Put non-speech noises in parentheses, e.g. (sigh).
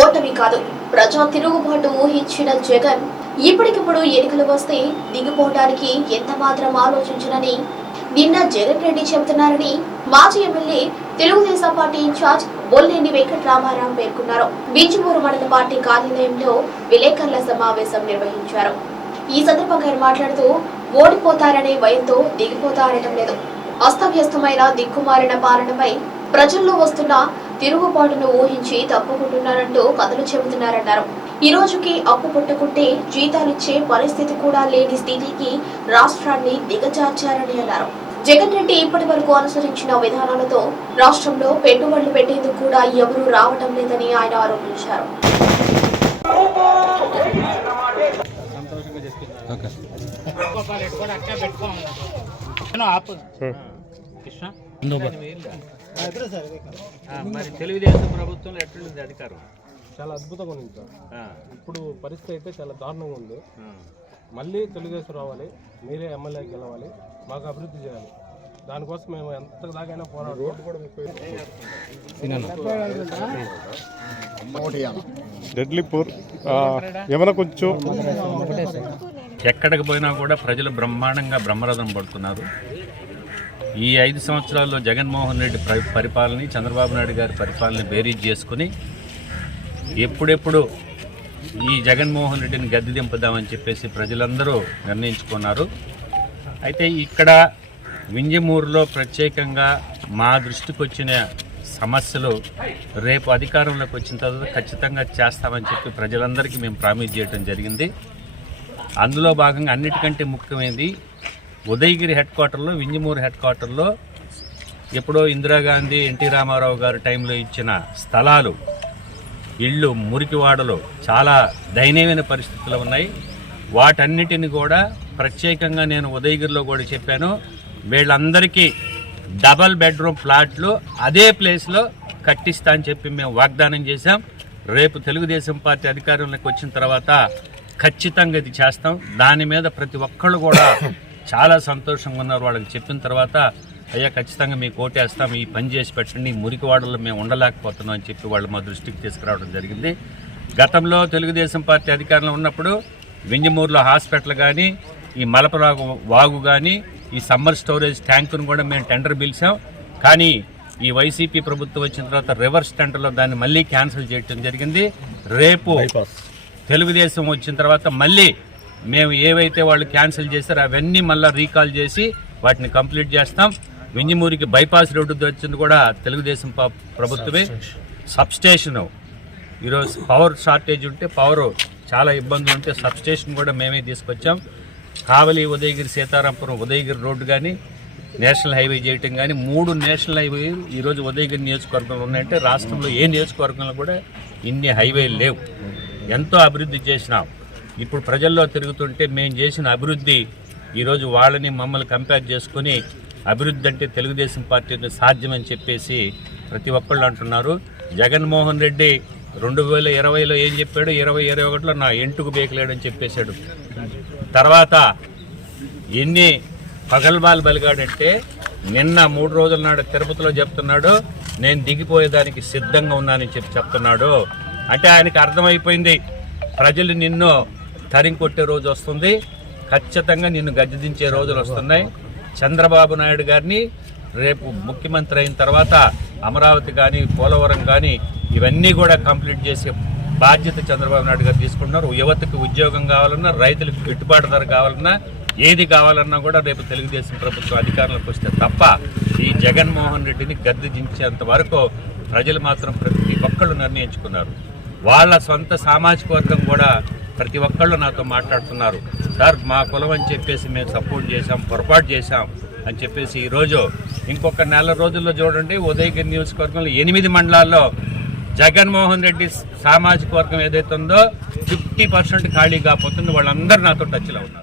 ఓటమి కాదు. ప్రజా తిరుగుబాటు ఊహించిన జగన్ ఇప్పటికిప్పుడు ఎన్నికలు వస్తే దిగిపోవడానికి ఎంత మాత్రం ఆలోచించనని నిన్న జగన్ రెడ్డి చెబుతున్నారని మాజీ MLA Telugu Desam party in-charge Bolleni Venkataramarao పేర్కొన్నారు. బింజమూరు మండల పార్టీ కార్యాలయంలో విలేకరుల సమావేశం నిర్వహించారు. ఈ సందర్భంగా ఆయన మాట్లాడుతూ ఓడిపోతారనే భయంతో దిగిపోతారడం లేదు. అస్తవ్యస్తమైన దిక్కుమారిన పాలనపై ప్రజల్లో వస్తున్న తిరుగుబాటును ఊహించి తప్పుకుంటున్నారంటూ కథలు చెబుతున్నారన్నారు. ఈ రోజుకి అప్పు పుట్టకుంటే జీతాలిచ్చే పరిస్థితి కూడా లేని స్థితికి రాష్ట్రాన్ని దిగజార్చారని అన్నారు. జగన్ రెడ్డి ఇప్పటి వరకు అనుసరించిన విధానాలతో రాష్ట్రంలో పెట్టుబడులు పెట్టేందుకు కూడా ఎవరూ రావటం లేదని ఆయన ఆరోపించారు. మరి తెలుగుదేశం ప్రభుత్వంలో ఎట్లుంది అధికారం? చాలా అద్భుతంగా ఉంది సార్. ఆ, ఇప్పుడు పరిస్థితి అయితే చాలా దారుణంగా ఉంది. మళ్ళీ తెలుగుదేశం రావాలి మీరే ఎమ్మెల్యే గెలవాలి మాకు అభివృద్ధి చేయాలి. దానికోసం మేము ఎంత దాకైనా పోరాడు డెడ్లీపూర్ ఏమైనా కొంచెం ఎక్కడికి పోయినా కూడా ప్రజలు బ్రహ్మాండంగా బ్రహ్మరథం పడుతున్నారు. ఈ ఐదు సంవత్సరాల్లో జగన్మోహన్ రెడ్డి పరిపాలనని పరిపాలన చంద్రబాబు నాయుడు గారి పరిపాలన బేరీజ్ చేసుకుని ఎప్పుడెప్పుడు ఈ జగన్మోహన్ రెడ్డిని గద్దె దింపుదామని చెప్పేసి ప్రజలందరూ నిర్ణయించుకున్నారు. అయితే ఇక్కడ వింజమూరులో ప్రత్యేకంగా మా దృష్టికి వచ్చిన సమస్యలు రేపు అధికారంలోకి వచ్చిన తర్వాత ఖచ్చితంగా చేస్తామని చెప్పి ప్రజలందరికీ మేము ప్రామిస్ చేయడం జరిగింది. అందులో భాగంగా అన్నిటికంటే ముఖ్యమైనది ఉదయగిరి హెడ్ క్వార్టర్లో వింజమూరు హెడ్ క్వార్టర్లో ఎప్పుడో ఇందిరాగాంధీ ఎన్టీ రామారావు గారు టైంలో ఇచ్చిన స్థలాలు ఇళ్ళు మురికివాడలు చాలా దయనీయమైన పరిస్థితులు ఉన్నాయి. వాటన్నిటిని కూడా ప్రత్యేకంగా నేను ఉదయగిరిలో కూడా చెప్పాను. వీళ్ళందరికీ డబల్ బెడ్రూమ్ ప్లాట్లు అదే ప్లేస్లో కట్టిస్తా అని చెప్పి మేము వాగ్దానం చేశాం. రేపు తెలుగుదేశం పార్టీ అధికారంలోకి వచ్చిన తర్వాత ఖచ్చితంగా ఇది చేస్తాం. దాని మీద ప్రతి ఒక్కళ్ళు కూడా (coughs) చాలా సంతోషంగా ఉన్నారు. వాళ్ళకి చెప్పిన తర్వాత అయ్యా ఖచ్చితంగా మీకు ఓటేస్తాం. ఈ పని చేసి పెట్టండి. ఈ మురికివాడలో మేము ఉండలేకపోతున్నాం అని చెప్పి వాళ్ళు మా దృష్టికి తీసుకురావడం జరిగింది. గతంలో తెలుగుదేశం పార్టీ అధికారంలో ఉన్నప్పుడు వింజమూరులో హాస్పిటల్ కానీ ఈ మలపరాగు వాగు కానీ ఈ సమ్మర్ స్టోరేజ్ ట్యాంకును కూడా మేము టెండర్ పిలిచాం. కానీ ఈ వైసీపీ ప్రభుత్వం వచ్చిన తర్వాత రివర్స్ టెండర్లో దాన్ని మళ్ళీ క్యాన్సిల్ చేయడం జరిగింది. రేపు తెలుగుదేశం వచ్చిన తర్వాత మళ్ళీ మేము ఏవైతే వాళ్ళు క్యాన్సిల్ చేస్తారో అవన్నీ మళ్ళీ రీకాల్ చేసి వాటిని కంప్లీట్ చేస్తాం. వింజమూరికి బైపాస్ రోడ్డు వచ్చింది కూడా తెలుగుదేశం ప్రభుత్వమే. సబ్స్టేషను. ఈరోజు పవర్ షార్టేజ్ ఉంటే పవర్ చాలా ఇబ్బందులు ఉంటే సబ్స్టేషన్ కూడా మేమే తీసుకొచ్చాం. కావలి ఉదయగిరి సీతారాంపురం ఉదయగిరి రోడ్డు కానీ నేషనల్ హైవే చేయటం కానీ మూడు నేషనల్ హైవే ఈరోజు ఉదయగిరి నియోజకవర్గంలో ఉన్నాయంటే రాష్ట్రంలో ఏ నియోజకవర్గంలో కూడా ఇన్ని హైవేలు లేవు. ఎంతో అభివృద్ధి చేసినాం. ఇప్పుడు ప్రజల్లో తిరుగుతుంటే మేము చేసిన అభివృద్ధి ఈరోజు వాళ్ళని మమ్మల్ని కంపేర్ చేసుకొని అభివృద్ధి అంటే తెలుగుదేశం పార్టీ సాధ్యమని చెప్పేసి ప్రతి ఒక్కళ్ళు అంటున్నారు. జగన్మోహన్ రెడ్డి రెండు వేల ఇరవైలో ఏం చెప్పాడు? ఇరవై ఇరవై ఒకటిలో నా ఎంటుకు బేకలేడని చెప్పేశాడు. తర్వాత ఎన్ని పగల్బాలు బలిగాడంటే నిన్న మూడు రోజుల నాడు తిరుపతిలో చెప్తున్నాడు నేను దిగిపోయేదానికి సిద్ధంగా ఉన్నానని చెప్పి చెప్తున్నాడు. అంటే ఆయనకి అర్థమైపోయింది ప్రజలు నిన్ను తరిం కొట్టే రోజు వస్తుంది. ఖచ్చితంగా నిన్ను గద్దెదించే రోజులు వస్తున్నాయి. చంద్రబాబు నాయుడు గారిని రేపు ముఖ్యమంత్రి అయిన తర్వాత అమరావతి కానీ పోలవరం కానీ ఇవన్నీ కూడా కంప్లీట్ చేసే బాధ్యత చంద్రబాబు నాయుడు గారు తీసుకుంటున్నారు. యువతకు ఉద్యోగం కావాలన్నా రైతులకు గిట్టుబాటు ధర కావాలన్నా ఏది కావాలన్నా కూడా రేపు తెలుగుదేశం ప్రభుత్వం అధికారంలోకి వస్తే తప్ప ఈ జగన్మోహన్ రెడ్డిని గద్దెదించేంత వరకు ప్రజలు మాత్రం ప్రతి ఒక్కళ్ళు నిర్ణయించుకున్నారు. వాళ్ళ సొంత సామాజిక వర్గం కూడా ప్రతి ఒక్కళ్ళు నాతో మాట్లాడుతున్నారు. సార్ మా కులం అని చెప్పేసి మేము సపోర్ట్ చేశాం పొరపాటు చేశాం అని చెప్పేసి ఈరోజు ఇంకొక నెల రోజుల్లో చూడండి ఉదయగిరి నియోజకవర్గంలో ఎనిమిది మండలాల్లో జగన్మోహన్ రెడ్డి సామాజిక వర్గం ఏదైతే ఉందో ఫిఫ్టీ పర్సెంట్ ఖాళీ కాకపోతుంది వాళ్ళందరూ నాతో టచ్లో ఉన్నారు.